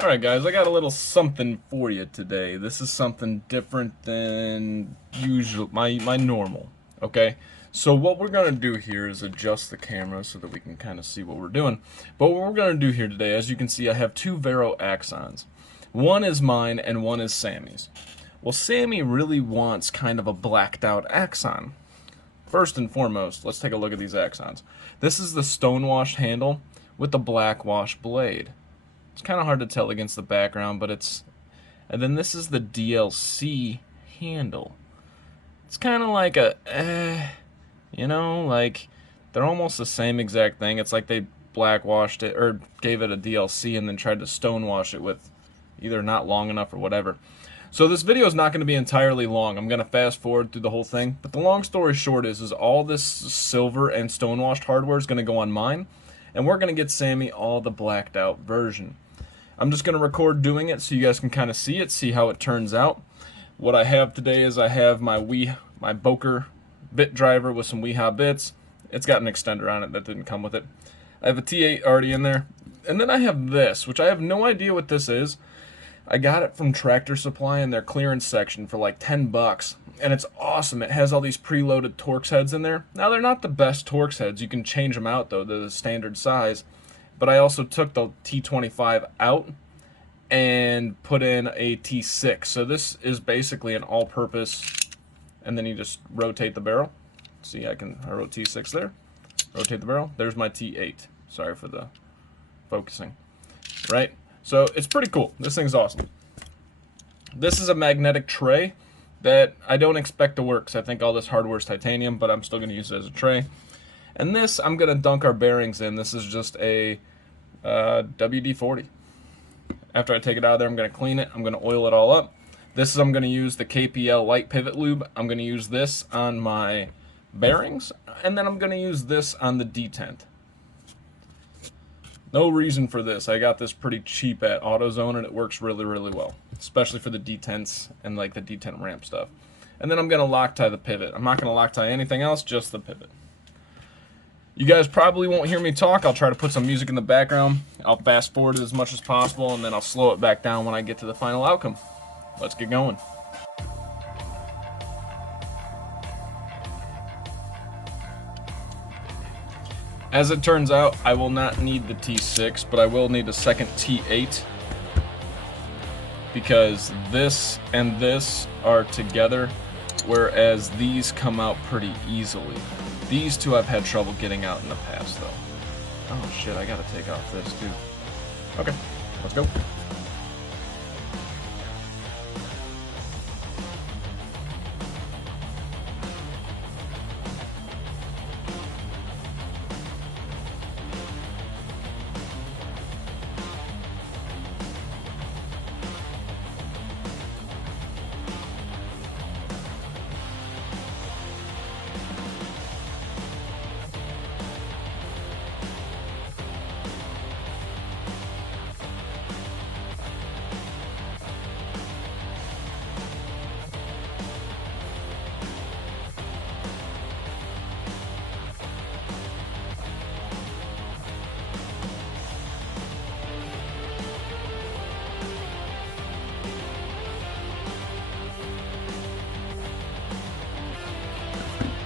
Alright guys, I got a little something for you today. This is something different than usual, my normal, okay? So what we're going to do here is adjust the camera so that we can kind of see what we're doing. But what we're going to do here today, as you can see, I have two Vero axons. One is mine and one is Sammy's. Well, Sammy really wants kind of a blacked out axon. First and foremost, let's take a look at these axons. This is the stonewashed handle with the black wash blade. It's kind of hard to tell against the background, but it's... And then this is the DLC handle. It's kind of like a... you know, like... They're almost the same exact thing. It's like they blackwashed it, or gave it a DLC and then tried to stonewash it with either not long enough or whatever. So this video is not going to be entirely long. I'm going to fast forward through the whole thing. But the long story short is all this silver and stonewashed hardware is going to go on mine. And we're going to get Sammy all the blacked out version. I'm just going to record doing it so you guys can kind of see it, see how it turns out. What I have today is I have my Boker bit driver with some Weeha bits. It's got an extender on it that didn't come with it. I have a T8 already in there. And then I have this, which I have no idea what this is. I got it from Tractor Supply in their clearance section for like 10 bucks. And it's awesome. It has all these preloaded Torx heads in there. Now, they're not the best Torx heads. You can change them out, though. They're the standard size. But I also took the T25 out and put in a T6. So this is basically an all-purpose, and then you just rotate the barrel. See, I wrote T6 there. Rotate the barrel. There's my T8. Sorry for the focusing. Right? So it's pretty cool. This thing's awesome. This is a magnetic tray that I don't expect to work, because I think all this hardware is titanium, but I'm still going to use it as a tray. And this, I'm going to dunk our bearings in. This is just a WD-40. After I take it out of there, I'm going to clean it. I'm going to oil it all up. This is, I'm going to use the KPL light pivot lube. I'm going to use this on my bearings. And then I'm going to use this on the detent. No reason for this. I got this pretty cheap at AutoZone, and it works really, really well. Especially for the detents and like the detent ramp stuff. And then I'm going to Loctite the pivot. I'm not going to Loctite anything else, just the pivot. You guys probably won't hear me talk. I'll try to put some music in the background. I'll fast forward it as much as possible, and then I'll slow it back down when I get to the final outcome. Let's get going. As it turns out, I will not need the T6, but I will need a second T8, because this and this are together, whereas these come out pretty easily. These two I've had trouble getting out in the past, though. Oh shit, I gotta take off this too. Okay, let's go.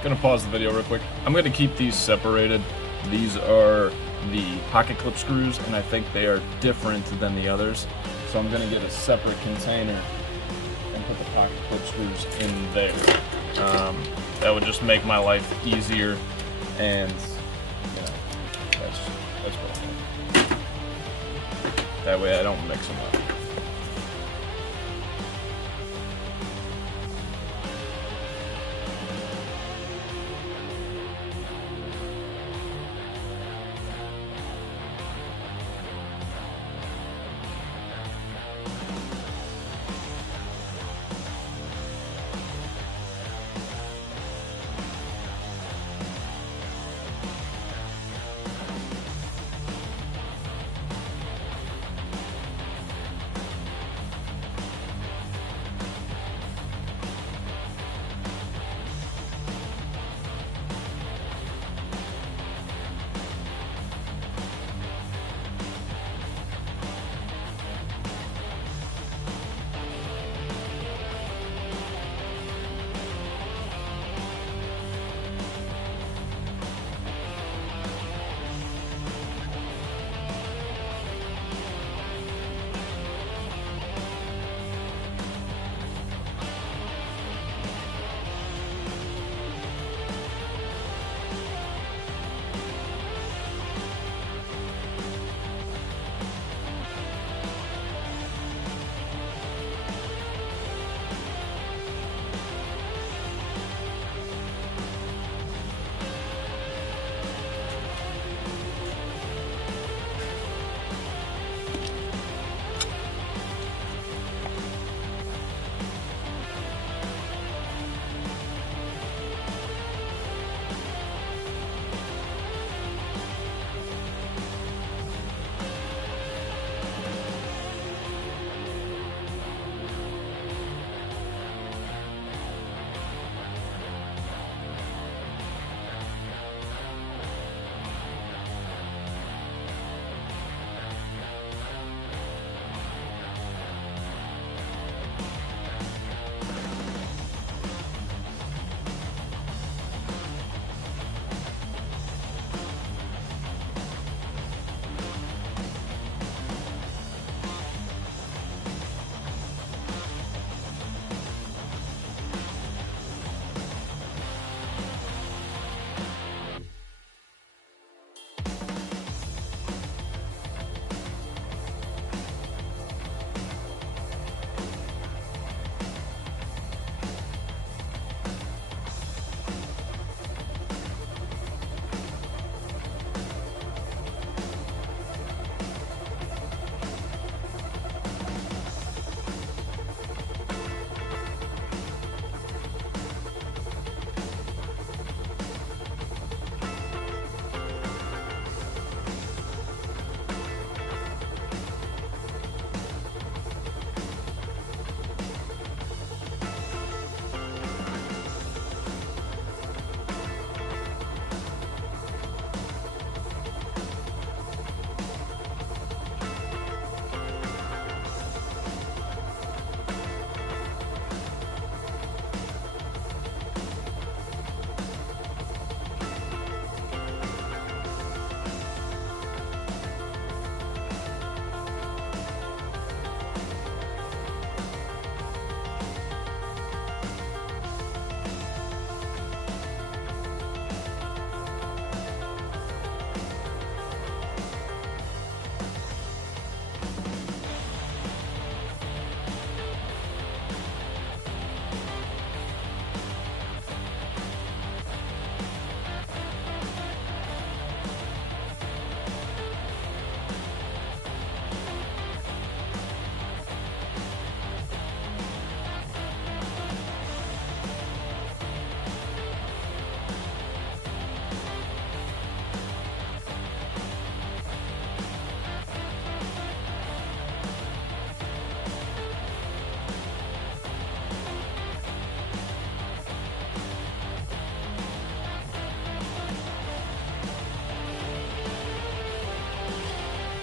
Gonna pause the video real quick. I'm gonna keep these separated. These are the pocket clip screws, and I think they are different than the others. So I'm gonna get a separate container and put the pocket clip screws in there. That would just make my life easier, and you know, that's what I think. That way I don't mix them up.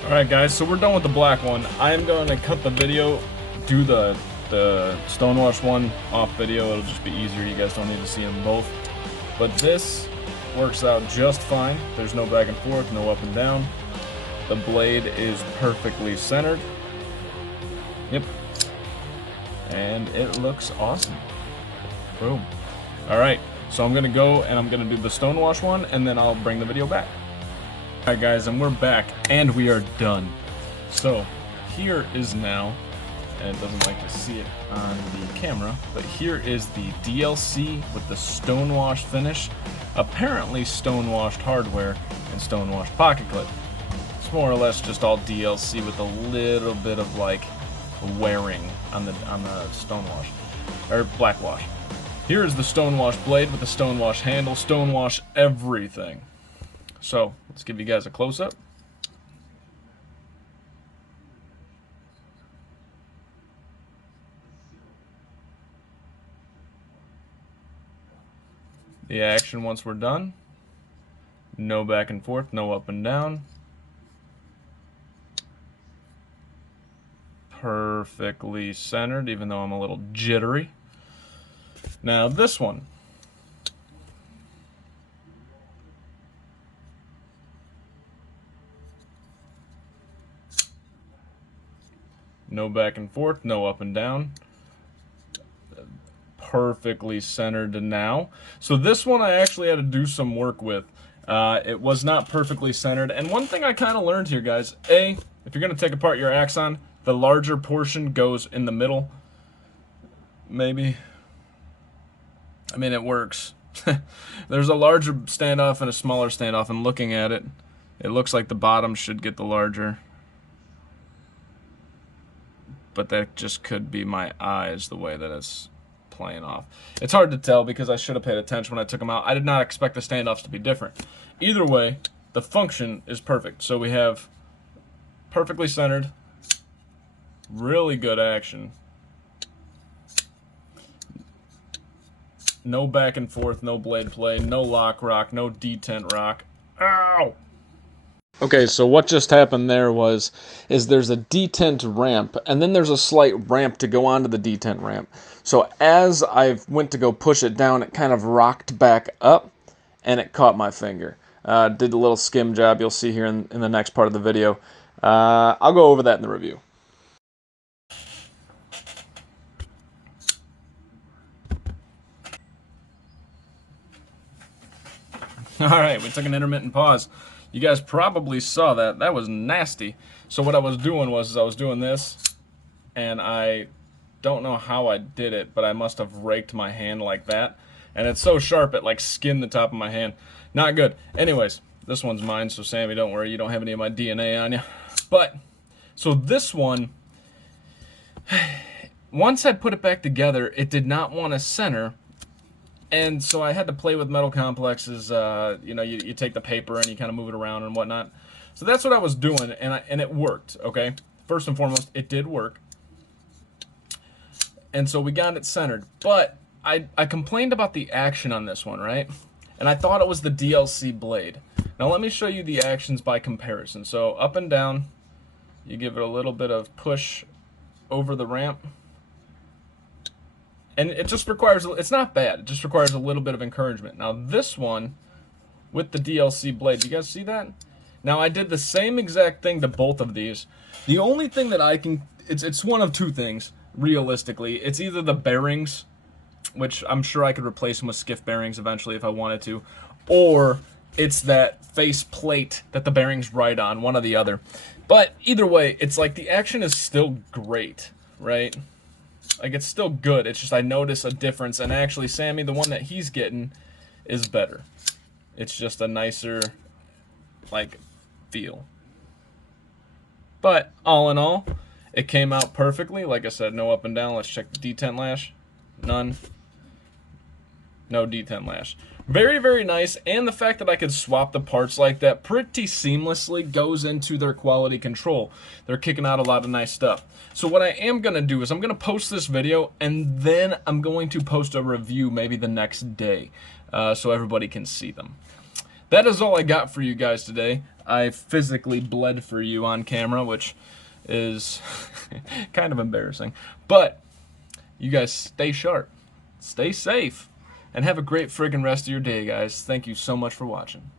Alright guys, so we're done with the black one. I am going to cut the video, do the stonewash one off video. It'll just be easier. You guys don't need to see them both. But this works out just fine. There's no back and forth, no up and down. The blade is perfectly centered. Yep. And it looks awesome. Boom. Alright, so I'm going to go and I'm going to do the stonewash one, and then I'll bring the video back. Alright guys, and we're back, and we are done. So, here is now, and it doesn't like to see it on the camera, but here is the DLC with the stonewash finish. Apparently stonewashed hardware and stonewashed pocket clip. It's more or less just all DLC with a little bit of like wearing on the stonewash, or black wash. Here is the stonewash blade with the stonewash handle, stonewash everything. So, let's give you guys a close-up. The action once we're done. No back and forth, no up and down. Perfectly centered, even though I'm a little jittery. Now this one. No back and forth, no up and down. Perfectly centered now. So this one I actually had to do some work with. It was not perfectly centered. And one thing I kind of learned here, guys, if you're going to take apart your Axon, the larger portion goes in the middle. Maybe. I mean, it works. There's a larger standoff and a smaller standoff, and looking at it, it looks like the bottom should get the larger. But that just could be my eyes, the way that it's playing off. It's hard to tell because I should have paid attention when I took them out. I did not expect the standoffs to be different. Either way, the function is perfect. So we have perfectly centered, really good action. No back and forth, no blade play, no lock rock, no detent rock. Ow! Okay, so what just happened there is there's a detent ramp, and then there's a slight ramp to go onto the detent ramp. So as I went to go push it down, it kind of rocked back up, and it caught my finger. Did a little skim job you'll see here in the next part of the video. I'll go over that in the review. Alright, we took an intermittent pause. You guys probably saw that. That was nasty. So what I was doing was I was doing this, and I don't know how I did it, but I must have raked my hand like that. And it's so sharp it like skinned the top of my hand. Not good. Anyways, this one's mine, so Sammy, don't worry. You don't have any of my DNA on you. But, so this one, once I put it back together, it did not want to center. And so I had to play with metal complexes. You know, you take the paper and you kind of move it around and whatnot. So that's what I was doing, and it worked, okay? First and foremost, it did work. And so we got it centered. But I complained about the action on this one, right? And I thought it was the DLC blade. Now let me show you the actions by comparison. So up and down, you give it a little bit of push over the ramp. And it just requires, it's not bad, it just requires a little bit of encouragement. Now this one, with the DLC blade, you guys see that? Now I did the same exact thing to both of these. The only thing that I can, it's one of two things, realistically. It's either the bearings, which I'm sure I could replace them with skiff bearings eventually if I wanted to, or it's that face plate that the bearings ride on, one or the other. But either way, it's like the action is still great, right? Like, it's still good. It's just I notice a difference. And actually, Sammy, the one that he's getting is better. It's just a nicer, like, feel. But, all in all, it came out perfectly. Like I said, no up and down. Let's check the detent lash. None. No detent lash. Very, very nice. And the fact that I could swap the parts like that pretty seamlessly goes into their quality control. They're kicking out a lot of nice stuff. So what I am going to do is I'm going to post this video, and then I'm going to post a review maybe the next day so everybody can see them. That is all I got for you guys today. I physically bled for you on camera, which is kind of embarrassing. But you guys stay sharp, stay safe, and have a great friggin' rest of your day, guys. Thank you so much for watching.